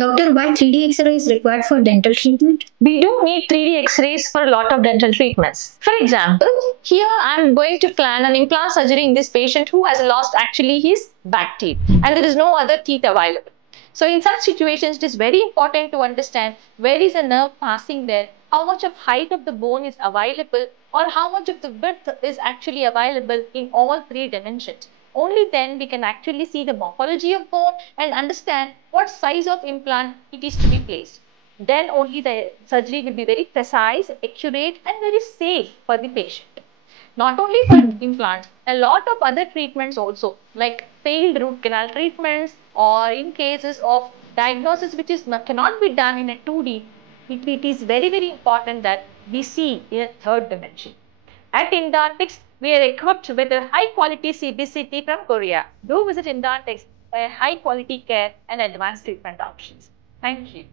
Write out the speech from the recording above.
Doctor, why 3D X-ray is required for dental treatment? We do need 3D X-rays for a lot of dental treatments. For example, here I am going to plan an implant surgery in this patient who has lost actually his back teeth and there is no other teeth available. So in such situations, it is very important to understand where is the nerve passing there, how much of height of the bone is available, or how much of the width is actually available in all three dimensions. Only then we can actually see the morphology of bone and understand what size of implant it is to be placed. Then only the surgery will be very precise, accurate and very safe for the patient. Not only for implant, a lot of other treatments also like failed root canal treatments or in cases of diagnosis which cannot be done in a 2D, it is very important that we see in a third dimension. At Indontics, we are equipped with a high quality CBCT from Korea. Do visit Indontics for high quality care and advanced treatment options. Thank you.